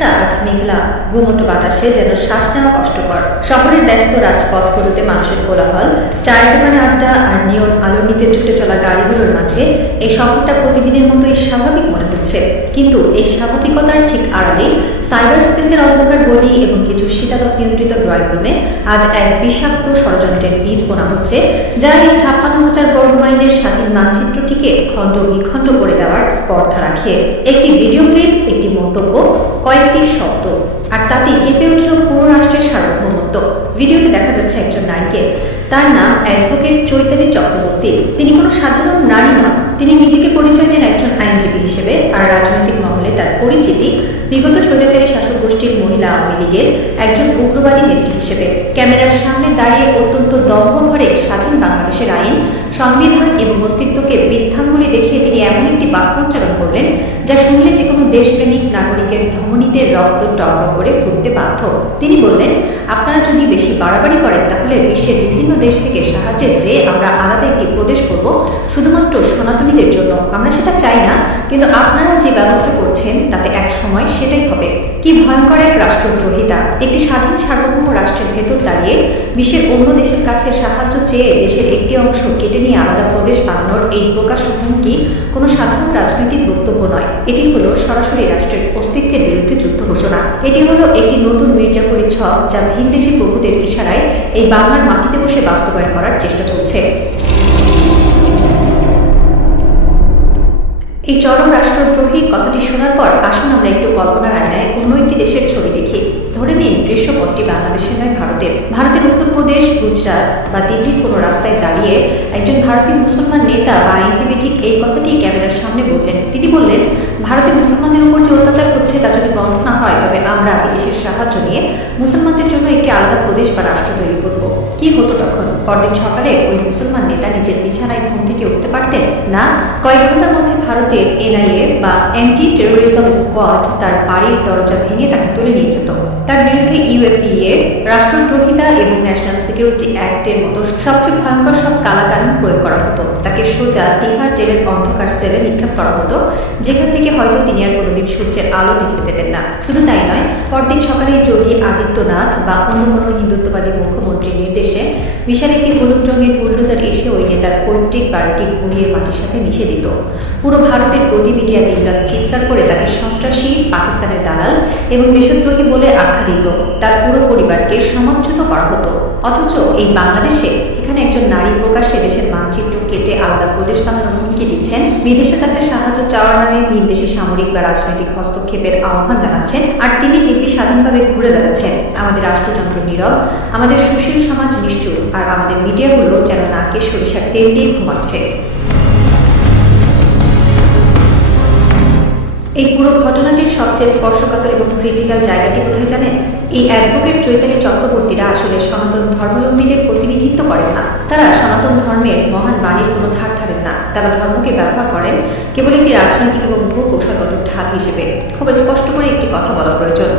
আকাশটা আজ মেঘলা, গুমোটো বাতাসে যেন শ্বাস নেওয়া কষ্টকর। শহরের ব্যস্ত রাজপথগুলোতে মানুষের কোলাহল, চায়ের দোকানে আড্ডা আর নিয়ন আলোর নিচে ছুটে চলা গাড়িগুলোর মাঝে এই শহরটা প্রতিদিনের মতোই স্বাভাবিক মনে হচ্ছে। কিন্তু এই স্বাভাবিকতার ঠিক আড়ালে সাইবার স্পেসের অন্ধকার গলি এবং কিছু শীতাতপ নিয়ন্ত্রিত ড্রয়িং রুমে আজ এক বিষাক্ত ষড়যন্ত্রের বীজ বোনা হচ্ছে, যা এই 56,000 বর্গমাইলের স্বাধীন মানচিত্রটিকে খণ্ড বিখণ্ড করে দেওয়ার স্পর্ধা রাখে। একটি ভিডিও ক্লিপ, একটি মন্তব্য, কয়েকটি শব্দ, আর তাতেই কেঁপে উঠল পুরো রাষ্ট্রের সার্বভৌমত্ব। ভিডিওতে দেখা যাচ্ছে একজন নারীকে। তার নাম অ্যাডভোকেট চৈতালি চক্রবর্তী। তিনি কোনো সাধারণ নারী নন। তিনি নিজেকে পরিচয় দেন একজন আইনজীবী হিসেবে, আর রাজনৈতিক মহলে তার পরিচিতি বিগত স্বৈরাচারী শাসক গোষ্ঠীর মহিলা আওয়ামী লীগের একজন উগ্রবাদী নেত্রী হিসেবে। ক্যামেরার সামনে দাঁড়িয়ে অত্যন্ত দম্ভ ভরে স্বাধীন বাংলাদেশের আইন, সংবিধান এবং অস্তিত্বকে বৃদ্ধাঙ্গুলি দেখিয়ে তিনি এমন একটি বাক্য উচ্চারণ করলেন, যা শুনলে যে কোনো দেশপ্রেমিক নাগরিকের ধমনীতে রক্ত টর্ক করে ফুটতে বাধ্য। তিনি বললেন, আপনারা যদি বেশি বাড়াবাড়ি করেন তাহলে বিশ্বের বিভিন্ন দেশ থেকে সাহায্যের চেয়ে আমরা আলাদা একটি প্রদেশ করব শুধুমাত্র সনাতনীদের জন্য। আমরা সেটা চাই না, কিন্তু আপনারা যে ব্যবস্থা করছেন তাতে এক সময় সেটাই হবে। কি ভয়ঙ্কর এক রাষ্ট্রদ্রোহিতা! একটি স্বাধীন সার্বভৌম রাষ্ট্রের ভেতর দাঁড়িয়ে বিশ্বের অন্য দেশের কাছে সাহায্য চেয়ে দেশের একটি অংশ কেটে নিয়ে আলাদা প্রদেশ বানানোর এই প্রকাশ্য হুমকি কোনো সাধারণ রাজনৈতিক বক্তব্য নয়। এটি হলো সরাসরি রাষ্ট্রের অস্তিত্বের বিরুদ্ধে যুদ্ধ ঘোষণা। এটি হলো একটি নতুন মির্জাফরি ছক, যা ভিনদেশী প্রভুদের ইশারায় এই বাংলার মাটিতে বসে বাস্তবায়ন করার চেষ্টা চলছে। এই চরম রাষ্ট্রদ্রোহী কথাটি শোনার পর আসুন আমরা একটু কল্পনার আয়নায় অন্য একটি দেশের ছবি দেখি। ধরে নিন দৃশ্যপটটি বাংলাদেশের নয়, ভারতের উত্তরপ্রদেশ, গুজরাট বা দিল্লির কোনো রাস্তায় দাঁড়িয়ে একজন ভারতীয় মুসলমান নেতা বা আইনজীবী ঠিক এই কথাটি ক্যামেরার সামনে বললেন। তিনি বললেন, ভারতীয় মুসলমানদের উপর যে অত্যাচার করছে তা যদি বন্ধ না হয় তবে আমরা বিদেশের সাহায্য নিয়ে মুসলমানদের জন্য একটি আলাদা প্রদেশ বা রাষ্ট্র তৈরি করব। কি হতো তখন? পরদিন সকালে ওই মুসলমান নেতা নিজের বিছানায় ঘুম থেকে উঠতে পারতেন না। কয়েক ঘন্টার মধ্যে ভারতের এনআইএ বা অ্যান্টি টেরোরিজম স্কোয়াড তার বাড়ির দরজা ভেঙে তাকে তুলে নিয়ে যেত। তার বিরুদ্ধে ইউএপিএ, রাষ্ট্রদ্রোহিতা এবং ন্যাশনাল সিকিউরিটি অ্যাক্টের মতো সবচেয়ে ভয়ঙ্কর সব কালাকানুন প্রয়োগ করা হতো। তাকে সোজা তিহার জেলের অন্ধকার সেলে নিক্ষেপ করা হতো, যেখান থেকে হয়তো তিনি আর কোনোদিন সূর্যের আলো দেখতে পেতেন না। শুধু তাই নয়, পরদিন সকালে যোগী আদিত্যনাথ বা অন্য কোনো হিন্দুত্ববাদী মুখ্যমন্ত্রীর নির্দেশে বিশাল একটি হলুদ রঙের বুলডোজার এসে ওই নেতার পৈতৃক বাড়িটি ঘুরিয়ে মাটির সাথে মিশে দিত। পুরো ভারতের গদি মিডিয়া দিনরাত চিৎকার করে তাকে সন্ত্রাসী, পাকিস্তানের দালাল এবং দেশদ্রোহী বলে আখ্যা দিত। তার পুরো পরিবারকে সমাচ্যুত করা হতো। অথচ এই বাংলাদেশে এখানে একজন নারী প্রকাশ্যে দেশের মানচিত্র কেটে আলাদা প্রদেশ বানানোর হুমকি দিচ্ছেন, বিদেশের কাছে সাহায্য চাওয়ার নামে ভিনদেশি সামরিক বা রাজনৈতিক হস্তক্ষেপের আহ্বান জানাচ্ছেন, আর তিনি দিব্যি স্বাধীনভাবে ঘুরে বেড়াচ্ছেন। আমাদের রাষ্ট্রযন্ত্র নীরব, আমাদের সুশীল সমাজ নিশ্চুপ, আর আমাদের মিডিয়াগুলো যেন নাকে সরিষার তেল দিয়ে ঘুমাচ্ছে। এই পুরো ঘটনাটির সবচেয়ে স্পর্শকাতর এবং ক্রিটিক্যাল জায়গাটি কোথায় জানেন? এই অ্যাডভোকেট চৈতালি চক্রবর্তীরা আসলে সনাতন ধর্মাবলম্বীদের প্রতিনিধিত্ব করেন না। তারা সনাতন ধর্মের মহান বাণীর কোনো ধার ধারেন না। তারা ধর্মকে ব্যবহার করেন কেবল একটি রাজনৈতিক এবং ভূ-কৌশলগত ঢাল হিসেবে। খুব স্পষ্ট করে একটি কথা বলা প্রয়োজন,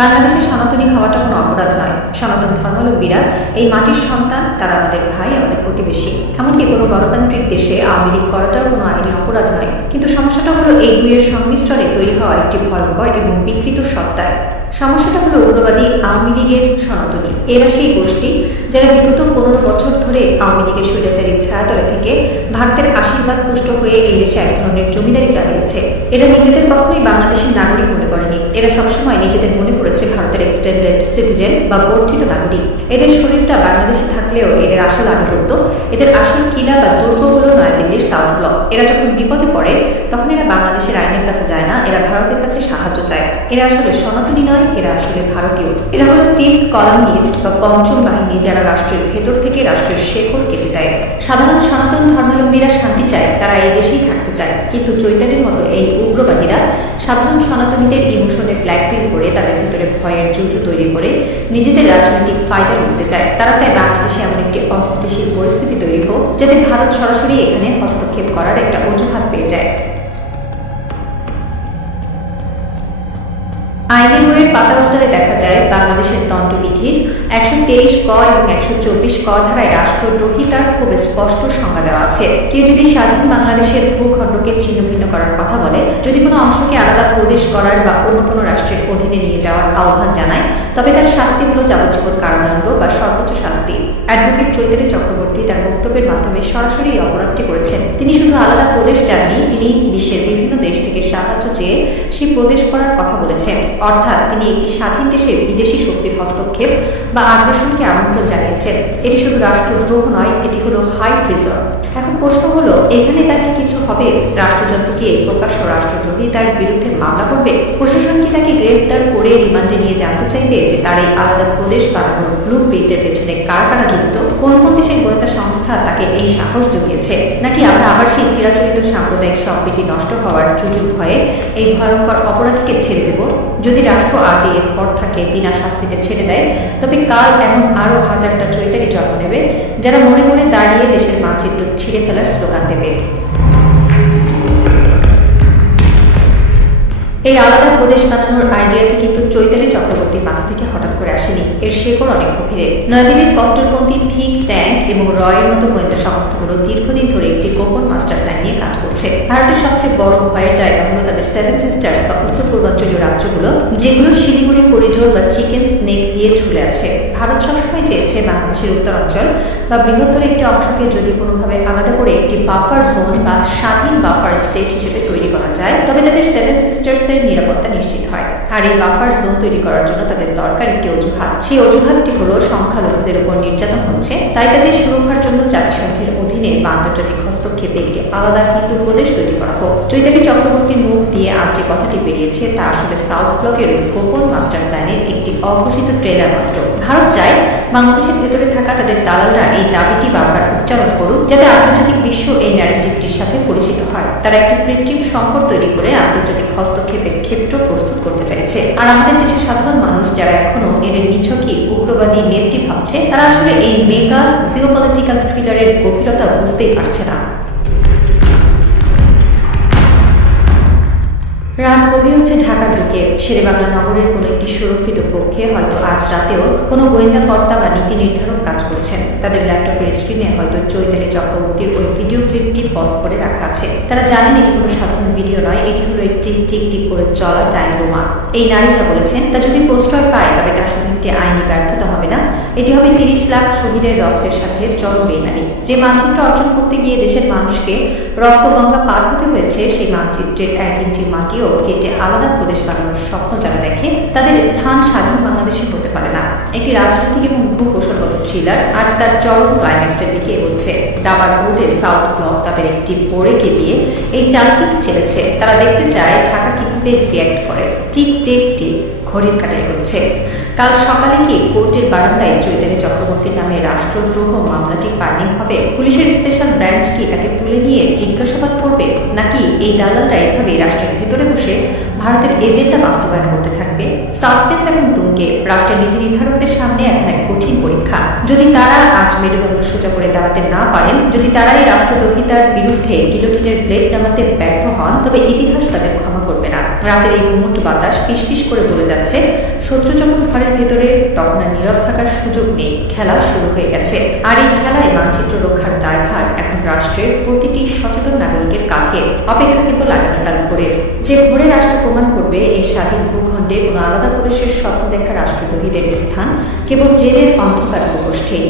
বাংলাদেশে সনাতনী হওয়াটা কোনো অপরাধ নয়। সনাতন ধর্মাবলম্বীরা এই মাটির সন্তান, তারা আমাদের ভাই, আমাদের প্রতিবেশী। এমনকি কোনো গণতান্ত্রিক দেশে আওয়ামী লীগ করাটাও কোনো আইনি অপরাধ নয়। কিন্তু সমস্যাটা হলো এই দুইয়ের সংমিশ্রণে তৈরি হওয়া একটি ভয়ঙ্কর এবং বিকৃত সত্তায়। সমস্যাটা হলো উগ্রবাদী আওয়ামী লীগের সনাতনী। এরা সেই গোষ্ঠী যারা বিগত 15 বছর ধরে আওয়ামী লীগের স্বৈরাচারীর ছায়াতলে থেকে ভারতের আশীর্বাদ পুষ্ট হয়ে এই দেশে এক ধরনের জমিদারি চালিয়েছে। এরা নিজেদের কখনোই বাংলাদেশের নাগরিক মনে করেনি। এরা সবসময় নিজেদের মনে করেছে ভারতের এক্সটেন্ডেড সিটিজেন বা বর্ধিত নাগরিক। এদের শরীরটা বাংলাদেশে থাকলেও এদের আসল আনুগত্য, এদের আসল কিলা বা দুর্গ হলো নয়াদিল্লির সাউথ ব্লক। এরা যখন বিপদে পড়ে তখন এরা বাংলাদেশের আইনের কাছে যায় না, এরা ভারতের কাছে সাহায্য চায়। এরা আসলে সনাতনী নয়, এরা আসলে ভারতীয়। এরা হলো ফিফথ কলামনিস্ট বা পঞ্চম বাহিনী, যারা রাষ্ট্রের ভেতর থেকে রাষ্ট্রের শেকড় কেটে দেয়। সাধারণ সনাতন ধর্মাবলম্বীরা শান্তি চায়, তারা এই দেশেই থাকতে চায়। কিন্তু চৈতালির মতো এই উগ্রবাদীরা সাধারণ সনাতনীদের ইমোশনে ব্ল্যাকমেল করে তাদের ভিতরে ভয়ের জুজু তৈরি করে নিজেদের রাজনৈতিক ফায়দা লুটতে চায়। তারা চায় বাংলাদেশে এমন একটি অস্থিতিশীল পরিস্থিতি তৈরি হোক যাতে ভারত সরাসরি এখানে হস্তক্ষেপ করার একটা অজুহাত পেয়ে যায়। আইনের বইয়ের পাতা উল্টালে দেখা যায় বাংলাদেশের দণ্ডবিধির 123 ক এবং 124 ক ধারায় রাষ্ট্রদ্রোহিতার খুব স্পষ্ট সংজ্ঞা দেওয়া আছে। কেউ যদি স্বাধীন বাংলাদেশের ভূখণ্ডকে ছিন্ন ভিন্ন করার কথা বলে, যদি কোনো অংশকে আলাদা প্রদেশ করার বা অন্য কোনো রাষ্ট্রের অধীনে নিয়ে যাওয়ার আহ্বান জানায়, তবে তার শাস্তি হলো যাবজ্জীবন কারাদণ্ড বা সর্বোচ্চ শাস্তি। অ্যাডভোকেট চৈতালি চক্রবর্তী তার বক্তব্যের মাধ্যমে সরাসরি এই অপরাধটি করেছেন। তিনি শুধু আলাদা প্রদেশ চাননি, তিনি বিশ্বের বিভিন্ন দেশ থেকে সাহায্য চেয়ে সেই প্রদেশ করার কথা বলেছেন। অর্থাৎ তিনি একটি স্বাধীন দেশে বিদেশি শক্তির হস্তক্ষেপ বা আগ্রাসনকে আমন্ত্রণ জানিয়েছেন। এটি শুধু রাষ্ট্রদ্রোহ নয়, এটি হলো হাই ট্রিজন। এখন প্রশ্ন হলো, এখানে তার কি কিছু হবে? রাষ্ট্রযন্ত্র কি প্রকাশ্য রাষ্ট্রদ্রোহিতার বিরুদ্ধে মামলা করবে? প্রশাসন কি তাকে গ্রেফতার করে রিমান্ডে নিয়ে জানতে চাইবে যে তার এই আলাদা প্রদেশ বানানোর ব্লু প্রিন্টের পেছনে কারা কারা জড়িত? কোন কোন দেশের গোয়েন্দা সংস্থা তাকে এই সাহস জুগিয়েছে? নাকি আমরা আবার সেই চিরাচরিত সাম্প্রদায়িক সম্প্রীতি নষ্ট হওয়ার জুজুর ভয়ে এই ভয়ঙ্কর অপরাধীকে ছেড়ে দেব? যদি রাষ্ট্র আজ এই স্পট থাকে বিনা শাস্তিতে ছেড়ে দেয়, তবে কাল এমন আরো হাজারটা চৈতালি জন্ম নেবে, যারা মনে মনে দাঁড়িয়ে দেশের মানচিত্র ছিঁড়ে ফেলার স্লোগান দেবে। এই আলাদা প্রদেশ বানানোর আইডিয়াটি কিন্তু চৈতালি চক্রবর্তীর মাথা থেকে হঠাৎ করে আসেনি। এর শেকড় অনেক গভীরে। নয়াদিল্লির কট্টরপন্থী থিঙ্ক ট্যাঙ্ক এবং রয়ের মতো গোয়েন্দা সংস্থাগুলো দীর্ঘদিন ধরে একটি গোপন মাস্টার প্ল্যান নিয়ে কাজ করছে। ভারতের সবচেয়ে বড় ভয়ের জায়গা হলো তাদের সেভেন সিস্টার্স বা উত্তর পূর্বাঞ্চলীয় রাজ্যগুলো, যেগুলো শিলিগুড়ি করিডোর বা চিকেন স্নেক দিয়ে ঝুলে আছে। ভারত সবসময় চেয়েছে বাংলাদেশের উত্তরাঞ্চল বা বৃহত্তর একটি অংশকে যদি কোনোভাবে আলাদা করে একটি বাফার জোন বা স্বাধীন বাফার স্টেট হিসেবে তৈরি করা যায়, তবে তাদের সেভেন সিস্টার্স নিরাপত্তা নিশ্চিত হয়। আর এই বাফার জোন তৈরি করার জন্য তাদের দরকার একটি অজুহাত। সেই অজুহাতটি হলো সংখ্যালঘুদের উপর নির্যাতন হচ্ছে, তাই তাদের সুরক্ষার জন্য জাতিসংঘের অধীনে বা আন্তর্জাতিক হস্তক্ষেপে একটি আলাদা হিন্দু প্রদেশ তৈরি করা হোক। চৈতালি চক্রবর্তীর মুখ দিয়ে আজ যে কথাটি বেরিয়েছে তা আসলে সাউথ ব্লকের ওই গোপন মাস্টার প্ল্যানের একটি অঘোষিত ট্রেলার মাত্র। ভারত চায় বাংলাদেশের ভেতরে থাকা তাদের দালালরা এই দাবিটি বারবার উচ্চারণ করুক, যাতে আন্তর্জাতিক বিশ্ব এই ন্যারেটিভটির সাথে পরিচিত হয়। তারা একটি কৃত্রিম সংকট তৈরি করে আন্তর্জাতিক হস্তক্ষেপের ক্ষেত্র প্রস্তুত করতে চাইছে। আর আমাদের দেশের সাধারণ মানুষ যারা এখনো এদের নিছকই উগ্রবাদী নেত্রী ভাবছে, তারা আসলে এই মেগা জিওপলিটিক্যাল থ্রিলারের গভীরতা বুঝতেই পারছে না। রাত গভীর হচ্ছে ঢাকার বুকে। শেরেবাংলা নগরের কোনো একটি সুরক্ষিত কক্ষে হয়তো আজ রাতেও কোনো গোয়েন্দা কর্তা বা নীতি নির্ধারক কাজ করছেন। তাদের ল্যাপটপের স্ক্রিনে হয়তো চৈতালি চক্রবর্তীর ওই ভিডিও ক্লিপটি পোস্ট করে রাখা আছে। তারা জানেন এটি কোনো সাধারণ ভিডিও নয়, এটি হলো একটি টিকটিক করে চলা টাইম বোমা। এই নারীরা বলেছেন, তা যদি প্রশ্রয় পায় তবে তা শুধু একটি আইনি ব্যর্থতা হবে না, এটি হবে 30 লাখ শহীদের রক্তের সাথে চরম বেইমানি। যে মানচিত্র অর্জন করতে গিয়ে দেশের মানুষকে রক্তগঙ্গা পার হতে হয়েছে, সেই মানচিত্রের 1 ইঞ্চি মাটিও কেটে আলাদা প্রদেশ বানানোর স্বপ্ন যারা দেখে, তাদের স্থান স্বাধীন বাংলাদেশে হতে পারে না। একটি রাজনৈতিক এবং ভূকৌশলগত থ্রিলার আজ তার চরম ক্লাইম্যাক্সের দিকে এগোচ্ছে। দাবার বোর্ডে সাউথ ব্লক তাদের একটি বোর্ডকে দিয়ে এই চালটিকে চেলেছে। তারা দেখতে চায় ঢাকা কিভাবে রিয়্যাক্ট করে। টিক টিক টিক ঘড়ির কাটাই হচ্ছে। কাল সকালে কি কোর্টের বারান্দায় চৈতালি চক্রবর্তীর নামে রাষ্ট্রদ্রোহ মামলাটি ফাইলিং হবে? পুলিশের স্পেশাল ব্রাঞ্চ কি তাকে তুলে নিয়ে জিজ্ঞাসাবাদ করবে, নাকি এই দালালরা এভাবে রাষ্ট্রের ভেতরে বসে ভারতের এজেন্ডা বাস্তবায়ন করতে থাকবে? সাসপেন্স এখন তুঙ্গে। রাষ্ট্রের নীতি নির্ধারকদের সামনে এখন এক কঠিন পরীক্ষা। যদি তারা আজ মেরুদণ্ড সোজা করে দাঁড়াতে না পারেন, যদি তারা এই রাষ্ট্রদ্রোহিতার বিরুদ্ধে গিলোটিনের ব্লেড নামাতে ব্যর্থ হন, তবে ইতিহাস তাদের ক্ষমা করবে না। রাতের এই ঘুমন্ত বাতাস ফিসফিস করে বলে যাচ্ছে, শত্রু যখন ঘরের ভেতরে, তখন আর নীরব থাকার সুযোগ নেই। খেলা শুরু হয়ে গেছে। আর এই খেলায় মানচিত্র রক্ষার দায়ভার এখন রাষ্ট্রের প্রতিটি সচেতন নাগরিকের কাঁধে। অপেক্ষা কেবল আগামীকাল ভোরের, যে ভোরে রাষ্ট্র প্রমাণ করবে এই স্বাধীন ভূখণ্ডে কোনো আলাদা প্রদেশের স্বপ্ন দেখা রাষ্ট্রদ্রোহীদের স্থান কেবল জেলের অন্ধকার প্রকোষ্ঠেই।